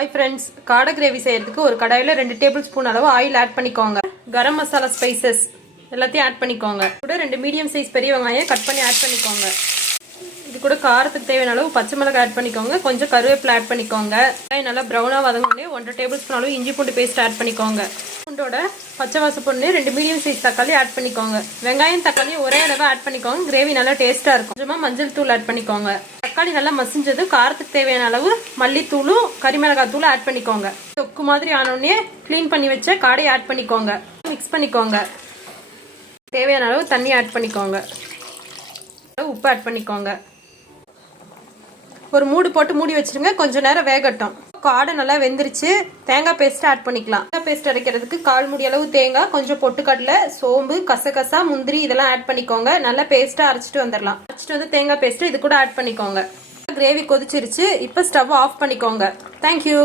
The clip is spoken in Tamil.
ஹாய் ஃப்ரெண்ட்ஸ், காடை கிரேவி செய்யறதுக்கு ஒரு கடாயில் 2 டேபிள் ஸ்பூன் அளவு ஆயில் ஆட் பண்ணிக்கோங்க. கரம் மசாலா ஸ்பைசஸ் எல்லாத்தையும் ஆட் பண்ணிக்கோங்க. கூட 2 மீடியம் சைஸ் பெரிய வெங்காயம் கட் பண்ணி ஆட் பண்ணிக்கோங்க. இது கூட காரத்துக்கு தேவையான அளவு பச்சை மிளகாய் ஆட் பண்ணிக்கோங்க. கொஞ்சம் கருவேப்பிலை ஆட் பண்ணிக்கோங்க. நல்லா ப்ரௌனாக வதங்கினே 1.5 டேபிள் ஸ்பூன் அளவு இஞ்சி பூண்டு பேஸ்ட் ஆட் பண்ணிக்கோங்க. பூண்டோட பச்சை வாசம் பொண்ணு 2 மீடியம் சைஸ் தக்காளி ஆட் பண்ணிக்கோங்க. வெங்காயம் தக்காளி ஒரே அளவு ஆட் பண்ணிக்கோங்க. கிரேவி நல்லா டேஸ்ட்டாக இருக்கும். கொஞ்சமாக மஞ்சள் தூள் ஆட் பண்ணிக்கோங்க. தக்காளி நல்லா மசிஞ்சது காரத்துக்கு தேவையான அளவு மல்லித்தூளும் கரிமிளகாய் தூளும் ஆட் பண்ணிக்கோங்க. தொக்கு மாதிரி ஆனோடனே க்ளீன் பண்ணி வச்ச காடையை ஆட் பண்ணிக்கோங்க. மிக்ஸ் பண்ணிக்கோங்க. தேவையான அளவு தண்ணி ஆட் பண்ணிக்கோங்க. உப்பு ஆட் பண்ணிக்கோங்க. ஒரு மூடு போட்டு மூடி வச்சிருங்க. கொஞ்ச நேரம் வேகட்டும். காடை நல்லா வெந்துருச்சு. தேங்காய் பேஸ்ட் ஆட் பண்ணிக்கலாம். தேங்காய் பேஸ்ட் அரைக்கிறதுக்கு 1/4 மூடி அளவு தேங்காய், கொஞ்சம் பொட்டுக்கடலை, சோம்பு, கசகசா, முந்திரி இதெல்லாம் ஆட் பண்ணிக்கோங்க. நல்லா பேஸ்டா அரைச்சிட்டு வந்துடலாம். அரைச்சிட்டு வந்து தேங்காய் பேஸ்ட் இது கூட ஆட் பண்ணிக்கோங்க. கிரேவி கொதிச்சிருச்சு. இப்போ ஸ்டவ் ஆஃப் பண்ணிக்கோங்க. தேங்க்யூ.